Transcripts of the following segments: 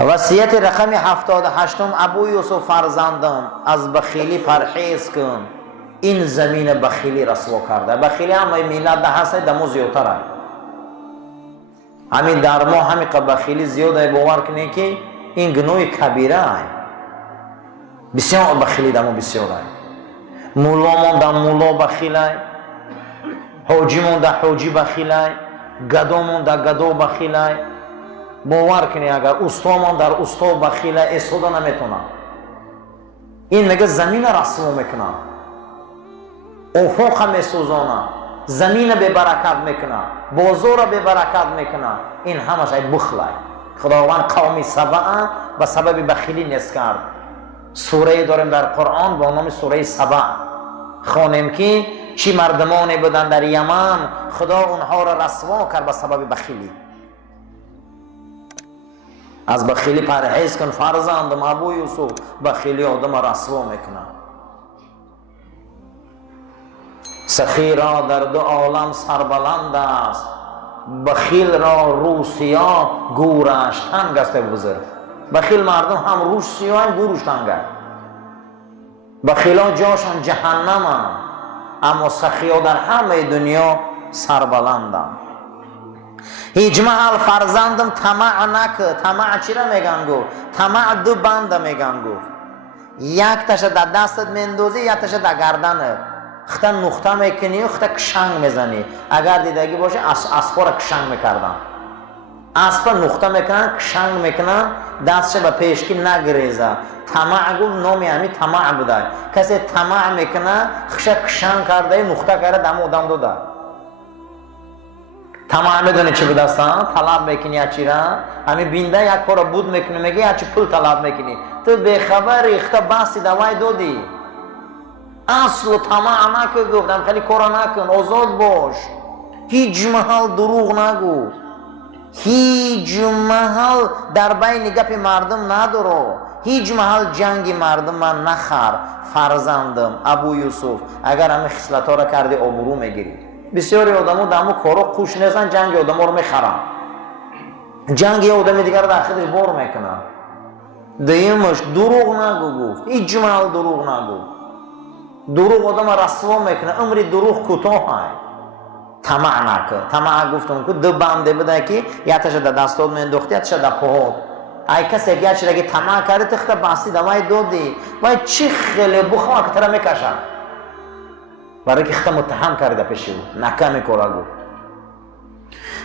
وصیت رقم 78 ابو یوسف فرزندم از بخیلی پرهیز کن، این زمین بخیلی رسوا کرده. بخیلی همه میلاد ده هست دمو زیادتره. همین در ما همین بخیلی زیاده، باور کنی که این گناه کبیره ای. بسیار بخیلی دمو بسیاره. مولامون در مولا بخیله، حاجیمون در حاجی بخیله، گدامون در گدو بخیله. باور کنی اگر استامون در استا بخیله استودا نمیتونه. این میگه زمین رسوا میکنه، افق میسوزانه، زمین به برکت میکنه، بازار به برکت میکنه. این همش ای بخله. خداوند قوم سبع به سبب بخیلی نیست کرد. سوره داریم در قرآن با نام سوره سبع، خوانیم که چی مردمانی بودن در یمن خدا اونها را رسوا کرد به سبب بخیلی. از بخیلی پرهیز کن فرزندم ابو یوسف، بخیلی آدم رسوا میکنه. سخی را در دو عالم سربلند است، بخیل را رو سیاه گورش تنگ است بزرگ. بخیل مردم هم روش سیاه هم گورش تنگ است. بخیلان جاشان جهنم هم، اما سخی ها در همه دنیا سربلند هم. هیچ محل فرزندم طمع نکه. طمع چی را میگن گو؟ طمع دو بنده میگن گو. یک تشه در دستت میندازی، یک تشه در گردنت. خطا نقطه میکنی و خطا کشنگ میزنی. اگر دیدگی باشه اسبا را کشنگ میکردن. اسبا نقطه میکنن، کشنگ میکنن، دستش به پیشکی نگریزه. طمع گفت نامی همی طمع بوده. کسی طمع میکنه خشا کشنگ کرده نقطه کرده دم آدم داده. طمع میدونی چی بوده استان؟ طلب میکنی اچی را؟ همی بینده یک کار بود میکنی میگی اچی پول طلب میکنی. تو بخبری اختا بسی دوای دادی. اصل طمع نکن گفتم، خیلی کارا نکن، آزاد باش. هیچ محل دروغ نگو، هیچ محل در بین گپ مردم ندارو، هیچ محل جنگ مردم من نخر. فرزندم ابو یوسف اگر همه خصلت ها را کردی آبرو میگیری. بسیاری آدمو دمو کارو خوش نیستن، جنگ آدم رو میخرن، جنگ آدم دیگر در خودش بار میکنن. دیمش دروغ نگو گفت، هیچ محل دروغ نگو. دروغ آدم رسوا میکنه، عمری دروغ کوتاه های. طمع نکن. طمع گفتم که دو بنده بوده که یتش در دستات مینداختی، یتش در پاهات. ای کسی که یتش اگه طمع کرده تخت بستی دوای دادی وای چی خیلی بخواه که ترا میکشن، برای که خط متهم کرده پیشی بود. نکمی کارا گفت.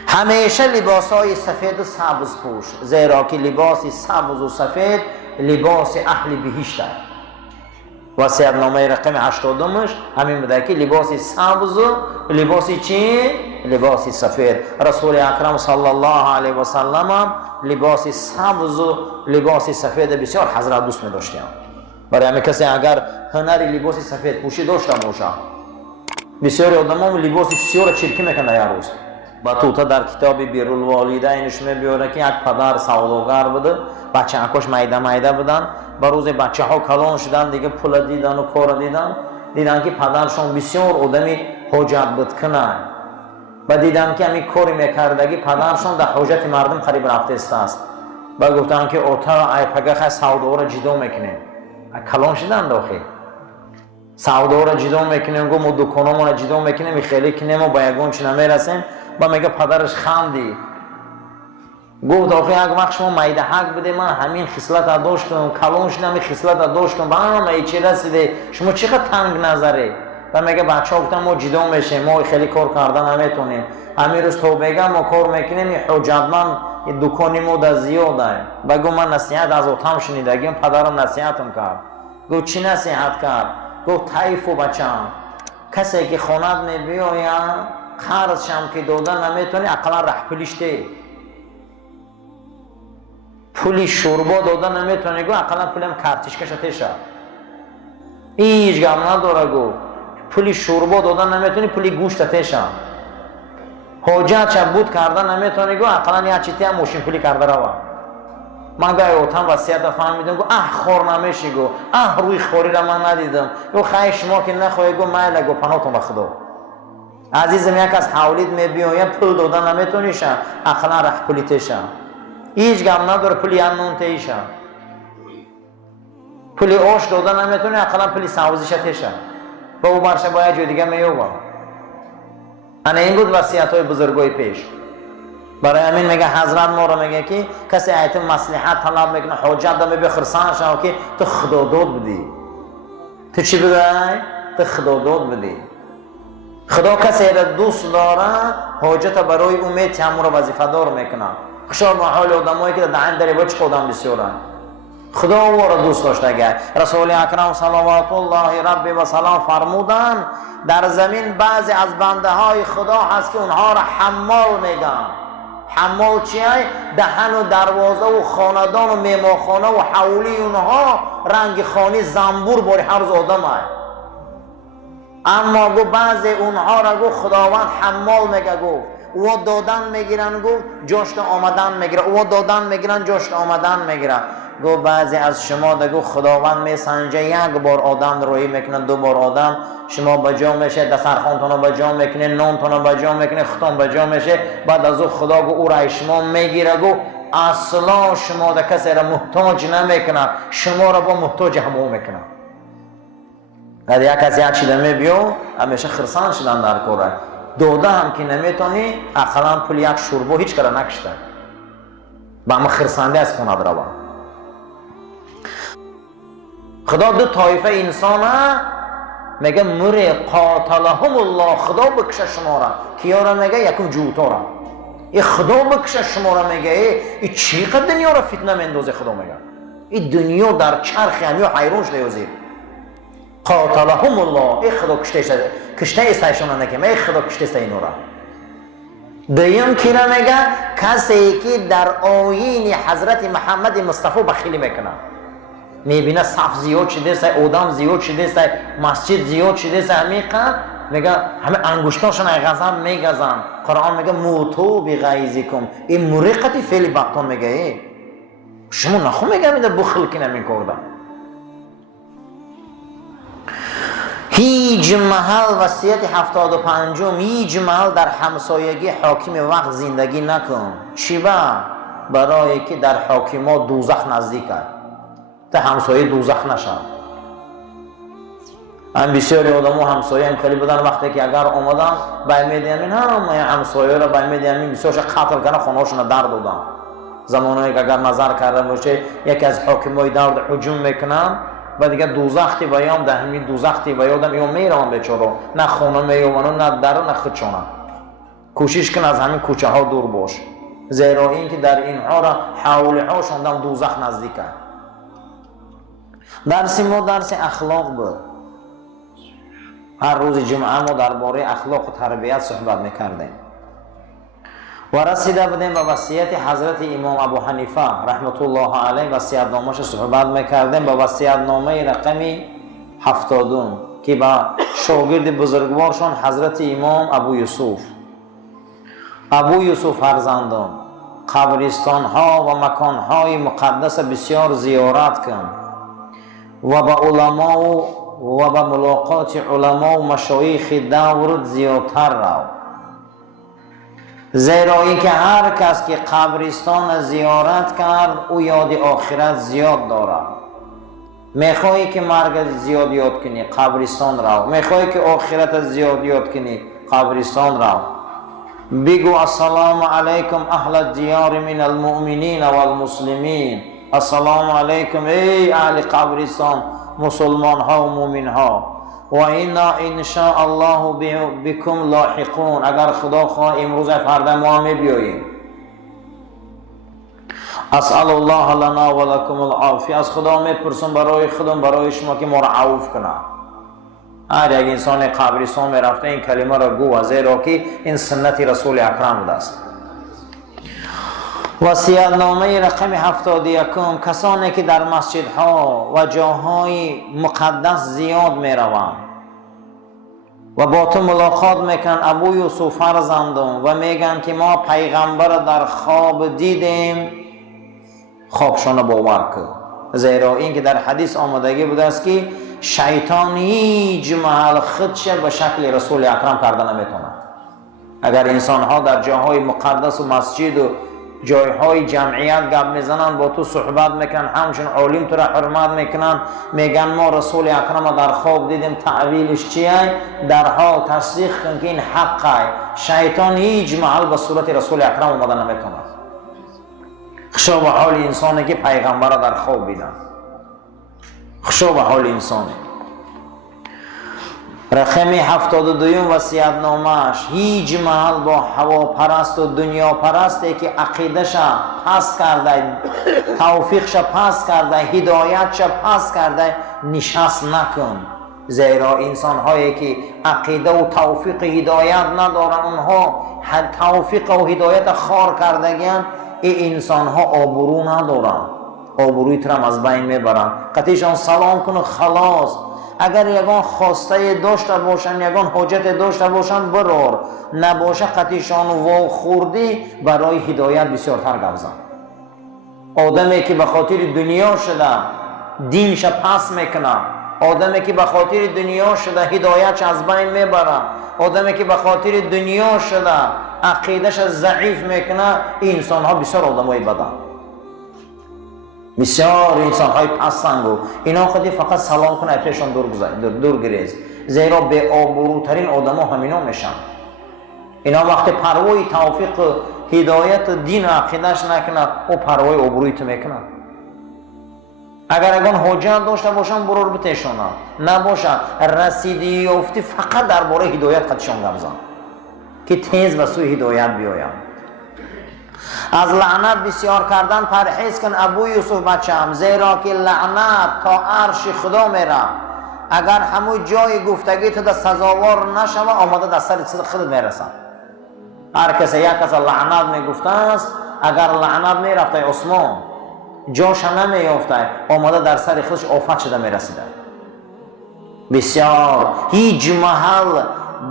همیشه لباس های سفید و سبز پوش، زیرا که لباس سبز و سفید لباس اهل بهشت است. وصیت نامه رقم 80 همین بوده که لباس سبز و لباس چی؟ لباس سفید. رسول اکرم صلی الله علیه و سلم هم لباس سبز و لباس سفید بسیار حضرت دوست می داشتیم. برای همه کسی اگر هنری لباس سفید پوشی داشته باشه، بسیاری آدم هم لباس سیاه را چرکی میکنه یه روز. بطوطه در کتاب بیرالوالدینش میبیاره که یک پدر سوداگر بوده، بچه هاش میده بودن. با روز بچه ها کلان شدن دیگه پول دیدن و کار دیدن که پدرشون بسیار آدمی حاجت بود کنه. و دیدن که همین کاری میکردگی پدرشون در حاجت مردم قریب رفته است. و گفتن که اوتا ای پگه سودا را جدا میکنیم. کلان شدن داخل سودا را جدا میکنیم، گفت ما دکانمون را جدا میکنیم، خیلی کنیم و با یگون چی نمیرسیم. با میگه پدرش خندی گفت آخه یک وقت شما میده حق بده، من همین خصلت داشتم، کلان شدم این خصلت داشتم، با همه چی رسیده، شما چقدر تنگ نظره. و میگه بچه ها گفتن ما جدا میشیم، ما خیلی کار کردن نمیتونیم، همین روز تو بگم ما کار میکنیم، این حجتمند دکانی ما در زیاده. بگو من نصیحت از اوتام شنیدگیم، پدرم نصیحتم کرد. گفت چی نصیحت کرد؟ گفت طیفو بچم، کسی که خونت میبیاید خرج شم که دادن نمیتونی، اقلا رح پولیشته پولی شوربا دادن نمیتونی، گو اقلا پولیم کارتیشکش تیشه هیچ گم نداره. گو پولی شوربا دادن نمیتونی، پولی گوشت تیشه حاجت چه بود کردن نمیتونی، گو اقلا یه چیتی هم موشین پولی کرده روا. من گاهی اوتم وصیت فهمیدم، گو خور نمیشی، گو روی خوری را من ندیدم، گو خواهی شما که نخواهی، گو میله، گو پناهتون بخدا عزیزم. یک از حولید میبیاید پول دادن نمیتونیشن، اقلا رخ پولیتشن. هیچ گم نداره پولی نون تیشه، پولی آش دادن نمیتونه، اقلا پولی سبزیش تیشه با او برشه باید جای دیگه میوگم. انا این بود وصیت های بزرگای پیش. برای همین میگه حضرت ما رو میگه که کسی ایت مصلحت طلب میکنه حجت داره بخرسان شو که تو خدا داد بدی. تو چی بدی؟ تو خدا داد بدی. خدا کسی را دوست داره حجت برای امید تیمون رو وظیفه دار میکنه. خشار محال آدمایی که در دری بچ خودم بسیارن. خدا او را دوست داشته اگر رسول اکرم صلوات الله ربی و سلام فرمودن در زمین بعضی از بنده های خدا هست که اونها را حمال میگن. حمال چیه؟ دهن و دروازه و خاندان و میماخانه و حولی اونها رنگ خانی زنبور باری هر روز آدم های. اما گو بعضی اونها را گو خداوند حمال میگه گو او دادن میگیرن گو جشن آمدن میگیره، او دادن میگیرن جشن آمدن میگیره. گو بعضی از شما دگو خداوند میسنجه یک بار آدم روی میکنه، دو بار آدم شما بجا میشه، دسترخوانتون رو بجا میکنه، نونتون رو بجا میکنه، ختم بجا میشه، بعد از او خدا گو او را شما میگیره گو اصلا شما در کسی را محتاج نمیکنه، شما را با محتاج همو میکنه. اگر یک کسی یک چیده میبیو همیشه خرسان شدن در کوره دوده هم که نمیتونی اقلا پول یک شوربو هیچ کاره نکشته با همه خرسنده از خونه دروا. خدا دو طایفه انسان میگه مره قاتلهم الله، خدا بکشه شما را. کیا را میگه؟ یکم جوتا را. این خدا بکشه شما را میگه. این چقدر دنیا را فتنه میندازه خدا میگه. این دنیا در چرخ همیو حیرونش دیوزید. قاتلهم الله، ای خدا کشته ایستایشون نکه، ای خدا کشته ایست اینو را. دویم کی را میگه؟ کسی که در آیین حضرت محمد مصطفی بخیلی میکنه. میبینه صف زیاد شده است، آدم زیاد شده است، مسجد زیاد شده است، همیقا میگه همه انگشتاشون غضب میگزن. قرآن میگه موتو بغیظکم، این مرقتی فعل بطن میگه شما نخو میگه میده بخل کنه میکردم. هیچ محل وصیت 75 هیچ محل در همسایگی حاکم وقت زندگی نکن. چی برای که در حاکما دوزخ نزدیک است، تا همسایه دوزخ نشن. هم بسیاری آدمو همسایه هم خیلی بودن وقتی که اگر آمدن باید همین همسایه را باید همین بسیارش قتل کنه خونهاشون در دادن. زمانهایی که اگر نظر کرده باشه یکی از حاکمای درد حجوم میکنن و دیگه دوزختی بیام ده همین دوزختی بیادم ایو میرم بیچاره، نه خونه میومنن نه در نه خودشونه. کوشش کن از همین کوچه ها دور باش، زیرا این که در اینها را حولی هاشون دوزخ نزدیکه. درس ما درس اخلاق بود. هر روز جمعه ما درباره اخلاق و تربیت صحبت میکردیم و رسیده بودیم به وصیت حضرت امام ابو حنیفه رحمت الله علیه. وصیت نامش صحبت میکردیم به وصیت نامه رقمی 70 که با شاگرد بزرگوارشان حضرت امام ابو یوسف فرزندان قبرستان ها و مکان های مقدس بسیار زیارت کن و با علما و با ملاقات علما و مشایخ دور زیادتر رو، زیرا اینکه هر کس که قبرستان زیارت کرد او یاد آخرت زیاد داره. میخوایی که مرگ زیاد یاد کنی قبرستان رو، میخوایی که آخرت زیاد یاد کنی قبرستان رو. بگو السلام علیکم اهل الدیار من المؤمنین و المسلمین، السلام علیکم ای اهل قبرستان مسلمان ها و مومن ها. و اینا انشاء الله بكم لاحقون، اگر خدا خواه امروز فردا ما هم بیاییم. اسأل الله لنا و لكم العافیه، از خدا میپرسم برای خودم برای شما که ما را عفو کنه. هر یک انسان قبرستان میرفته این کلمه را گو، زیرا که این سنت رسول اکرم است. وصیت نامه رقم 71 کسانی که در مسجدها و جاهای مقدس زیاد می روند و با تو ملاقات میکنن ابو یوسف فرزندان و میگن که ما پیغمبر در خواب دیدیم، خوابشان باور کن. زیرا این که در حدیث آمدگی بوده است که شیطان هیچ محل خودش به شکل رسول اکرم کرده نمیتونه. اگر انسان ها در جاهای مقدس و مسجد و جایهای جمعیت گپ میزنن، با تو صحبت میکنن، همچون عالم تو را حرمت میکنن، میگن ما رسول اکرم در خواب دیدیم، تعویلش چیه؟ در حال تصدیق کن که این حقه. شیطان هیچ محل به صورت رسول اکرم اومده نمیکنه. خشو به حال انسانی که پیغمبر را در خواب بیدن، خشو به حال انسانی. رقم 72 وصیت‌نامه‌اش هیچ محل با هواپرست و دنیا پرستی که عقیده‌ش پس کرده، توفیقش پس کرده، هدایتش پس کرده نشست نکن. زیرا انسان هایی که عقیده و توفیق هدایت ندارن، اونها توفیق و هدایت خار کردگیان، این انسان ها آبرو ندارن، آبروی ترم از بین میبرن. قطعشان سلام کن خلاص. اگر یگان خواسته داشته باشن، یگان حاجت داشته باشن برار، نباشه قطعشان و خوردی برای هدایت بسیارتر گوزن. آدمی که به خاطر دنیا شده دینش پس میکنه، آدمی که به خاطر دنیا شده هدایتش از بین میبره، آدمی که به خاطر دنیا شده عقیدش ضعیف میکنه، این انسان ها بسیار آدمای بدن، بسیار انسان های پسندو. اینا خودی فقط سلام کنه پیشان دور گریز. زیرا به آبروترین آدم ها همینا میشن. اینا وقتی پروای توفیق هدایت دین عقیدش نکنه، او پروای آبرویت میکنه. اگر اگان حجت داشته باشن برور بتشونه، نباشه رسیدی یافتی فقط درباره هدایت خودشان گمزن که تیز به سوی هدایت بیایم. از لعنت بسیار کردن پرهیز کن ابو یوسف بچه‌ام، زیرا که لعنت تا عرش خدا میره. اگر همون جای گفتگی تو سزاوار نشوه، آماده در سر خود میرسه. هر کسی یک کس لعنت میگفته است، اگر لعنت میرفته عثمان جاش نمیافته، آماده در سر خودش آفت شده میرسیده. بسیار هیچ محل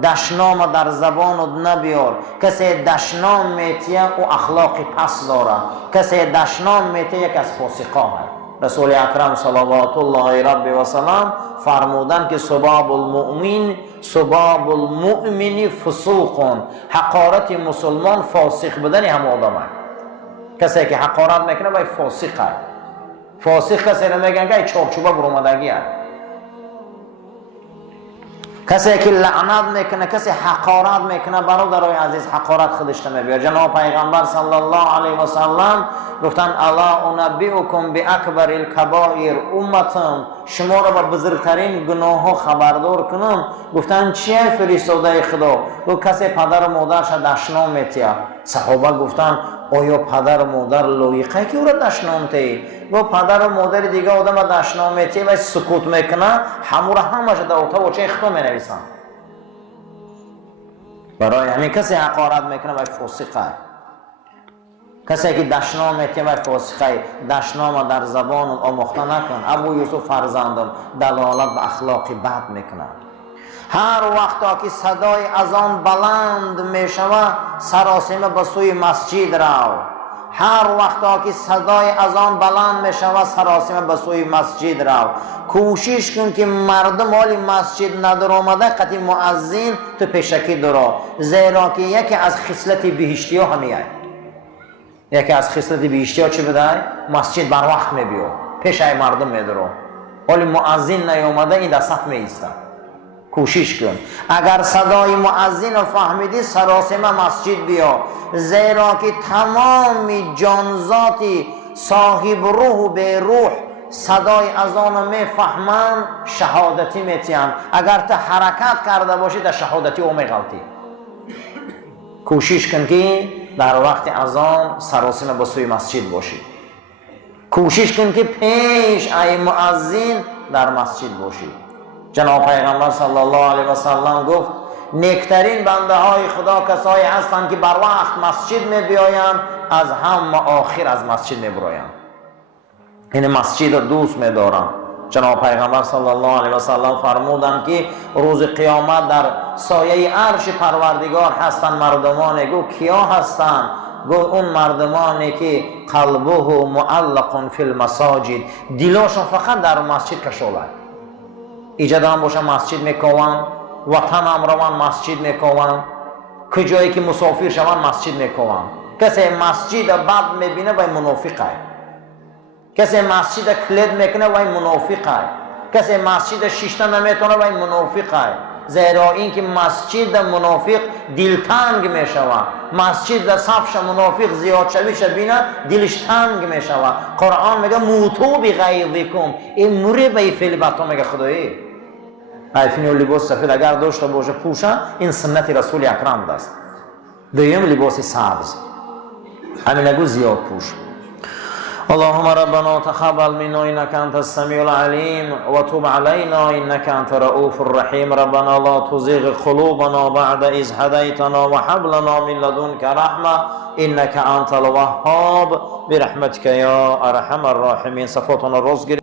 دشنام در زبان نبیار. کسی دشنام میتیه او اخلاقی پس داره، کسی دشنام میتیه یک از فاسقا هست. رسول اکرم صلوات الله ربی و سلام فرمودن که سباب المؤمن فسوق، حقارت مسلمان فاسق بدن هم آدم هست. کسی که حقارت میکنه باید فاسق هست. فاسق کسی رو میگن که چارچوبه برآمدگی هست. کسی که لعنت میکنه، کسی حقارت میکنه، برادرای عزیز حقارت خودش نمیبیار. جناب پیغمبر صلی الله علیه و سلم گفتن الا انبئکم باکبر الکبائر امتم، شما را به بزرگترین گناه ها خبردار کنم. گفتن چیه فرستاده خدا؟ گفت کسی پدر و مادرش دشنام میتیه. صحابه گفتن آیا پدر و مادر لایقه که او را دشنام تی؟ گفت پدر و مادر دیگه آدم دشنام میتی و سکوت میکنه، همو را همش در اتاق و چه اختا می نویسن. برای همین کسی حقارت میکنه و فاسقه. کسی که دشنام میتی و فاسقه، دشنام در زبان آموخته نکن. ابو یوسف فرزندم دلالت به اخلاقی بد میکنه. هر وقتا که صدای اذان بلند میشوه سراسیمه به سوی مسجد رو. هر وقتا که صدای اذان بلند میشوه سراسیمه به سوی مسجد رو. کوشش کن که مردم حالی مسجد ندار آمده قطعی مؤذن تو پیشکی درا، زیرا که یکی از خصلت بهشتی ها همیه. یکی از خصلت بهشتی ها چی بده؟ مسجد بر وقت میبیو، پیشای مردم میدارو. حالی مؤذن نیامده این در صف میایسته. کوشش کن اگر صدای مؤذن رو فهمیدی سراسیمه مسجد بیا، زیرا که تمام جانزاتی صاحب روح به روح صدای اذان میفهمن شهادتی میتین. اگر تا حرکت کرده باشی در شهادتی او میغلطی. کوشش کن که در وقت اذان سراسیمه به سوی مسجد باشی. کوشش کن که پیش ای مؤذن در مسجد باشی. جناب پیغمبر صلی الله علیه و سلم گفت نیکترین بنده های خدا کسایی هستند که بر وقت مسجد می بیایند، از هم آخر از مسجد می برایند. این مسجد رو دوست می دارند. جناب پیغمبر صلی الله علیه و سلم فرمودند که روز قیامت در سایه عرش پروردگار هستند مردمانی. گفت کیا هستند؟ گفت اون مردمانی که قلبه معلق فی المساجد، دلاشون فقط در مسجد کشاله. ایجاد هم باشن مسجد میکوان، وطن هم روان مسجد میکوان، کجایی که مسافر شوان مسجد میکوان. کسی مسجد بد میبینه وای منافقه. کسی مسجد کلید میکنه وای منافقه. کسی مسجد شیشته نمیتونه وای منافقه. زیرا اینکه مسجد منافق دلتنگ میشوه، مسجد در صفش منافق زیاد شویش بینه دلش تنگ میشوه. قرآن میگه موتو بغیظکم، این نوری به فعل بطا میگه خدایی عرفین و لباس سفید اگر داشته باشه پوشه، این سنت رسول اکرم دست. دویم لباس سبز، همین نگو زیاد پوش. اللهم ربنا تقبل منا انك انت السميع العليم وتب علينا انك انت رؤوف الرحيم. ربنا لا تزغ قلوبنا بعد اذ هديتنا وهب لنا من لدنك رحمه انك انت الوهاب برحمتك يا ارحم الراحمين. صفاتنا الرزق